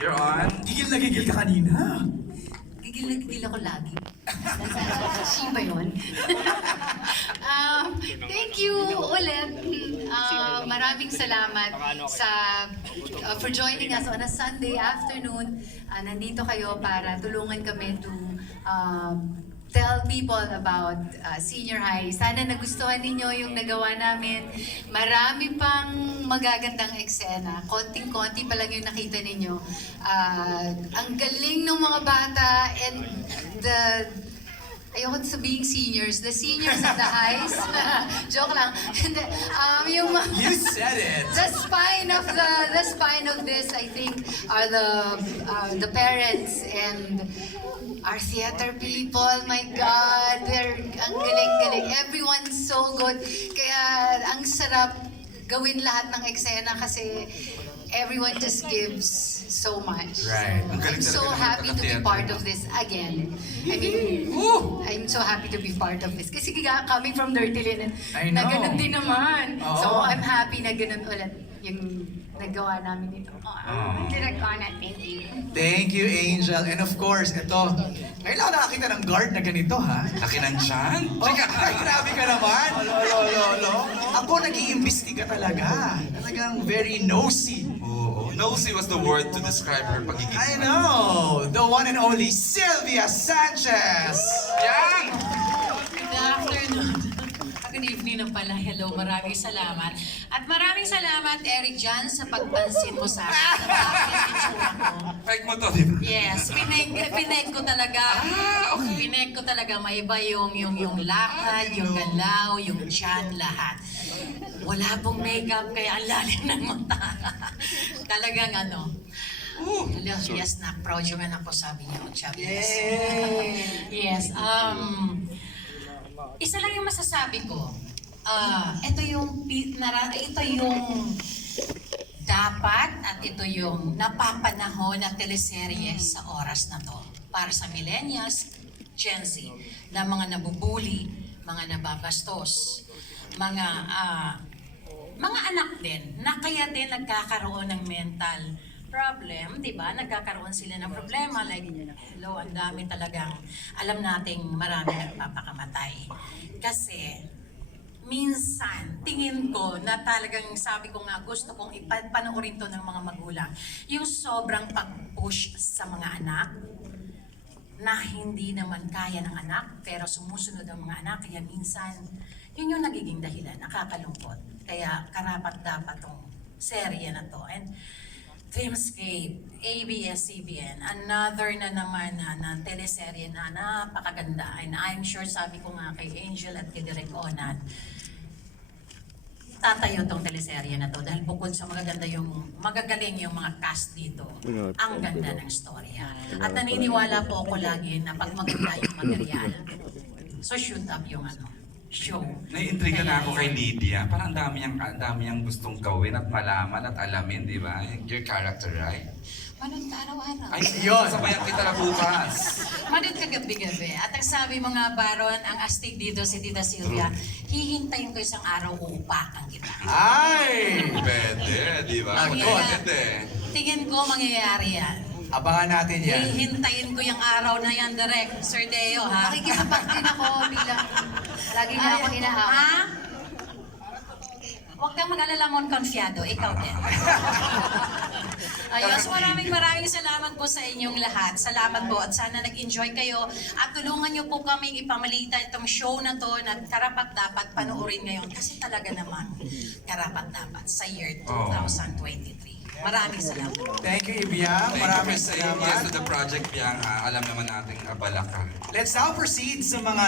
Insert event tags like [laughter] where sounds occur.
You're on. Gigil na gigil ka kanina. Gigil na gigil ako lagi. She ba yun? [laughs] um, thank you ulit. Uh, maraming salamat sa uh, for joining us on a Sunday afternoon. Uh, nandito kayo para tulungan kami to um, tell people about uh, senior high. Sana nagustuhan ninyo yung nagawa namin. Marami pang magagandang eksena. Konting-konti pa lang yung nakita ninyo. Uh, ang galing ng mga bata and the ayoko sabihin seniors, the seniors and the highs. [laughs] Joke lang. [laughs] Hindi, um, yung mga- You said it. the spine of the the spine of this I think are the uh, the parents and our theater people my god they're ang galing-galing everyone's so good kaya ang sarap gawin lahat ng eksena kasi everyone just gives so much Right. Ang galing I'm so talaga ng happy to be taga-theater, part no? of this again I mean I'm so happy to be part of this kasi kaya coming from Dirty Linen I na know. ganun din naman Oo. so I'm happy na ganun ulit yung nagawa namin dito. Oh, Ginagawa natin. Thank you. Thank you, Angel. And of course, ito, ako nakakita ng guard na ganito, ha? Laki ng tiyan. Oh, [laughs] ay, grabe ka naman. Lolo, lolo. Ako nag-iimbestiga talaga. Talagang very nosy. Oo. Nosy was the word to describe her pagiging... I know. The one and only Sylvia Sanchez. Yan! Good afternoon. Na pala. Hello, maraming salamat. At maraming salamat, Eric Jan, sa pagpansin mo sa akin. [laughs] Sa ko. Fake mo to, di ba? Yes, pineg, pineg ko talaga. Pineg ko talaga. Maiba yung, yung, yung lakad, yung galaw, yung tiyan, lahat. Wala pong makeup, kaya ang lalim ng mata. [laughs] Talagang ano, Hello, yes na, proud yung anak ko, sabi niya. Sabi niya. [laughs] Yes, um, isa lang yung masasabi ko. Ah, ito yung ito yung dapat at ito yung napapanahon na teleserye sa oras na to para sa millennials, Gen Z, na mga nabubuli, mga nababastos, mga ah, mga anak din na kaya din nagkakaroon ng mental problem, di ba? Nagkakaroon sila ng problema like, hello, ang dami talagang, alam nating marami nagpapakamatay. Kasi, minsan, tingin ko na talagang sabi ko nga, gusto kong ipanoorin to ng mga magulang. Yung sobrang pag-push sa mga anak, na hindi naman kaya ng anak, pero sumusunod ang mga anak, kaya minsan, yun yung nagiging dahilan, nakakalungkot. Kaya karapat dapat tong serye na to. And Dreamscape, ABS-CBN, another na naman na, na teleserye na napakaganda. And I'm sure, sabi ko nga kay Angel at kay Direk Onan, tatayo tong teleserye na to dahil bukod sa magaganda yung magagaling yung mga cast dito, ang ganda ng storya. At naniniwala po ako lagi na pag maganda yung material, so shoot up yung ano, show. Naiintriga na ako kay. Lydia. Parang ang dami niyang, ang dami niyang gustong gawin at malaman at alamin, di ba? Your character, right? Ka araw-araw. Ay, Yun. sabayan kita na bukas. Manood ka gabi-gabi. At ang sabi mo nga, Baron, ang astig dito si Tita Silvia, hihintayin ko isang araw uupakan kita. Ay! Pwede, di ba? Ako. Pwede. Tingin ko mangyayari yan. Abangan natin yan. Hihintayin ko yung araw na yan, direct, Sir Deo, ha? Makikisabak din ako bilang lagi na akong inaawat. Ha? Huwag kang mag-alala mon confiado, ikaw din. [laughs] Ayun, so maraming maraming salamat po sa inyong lahat. Salamat po at sana nag-enjoy kayo at tulungan niyo po kaming ipamalita itong show na to na karapat dapat panoorin ngayon kasi talaga naman karapat dapat sa year Oh. 2023. Maraming salamat. Thank you, Ibiang. Thank Maraming saying yes to salamat. the project, Biang. Ah, alam naman nating abala ka. Let's now proceed sa mga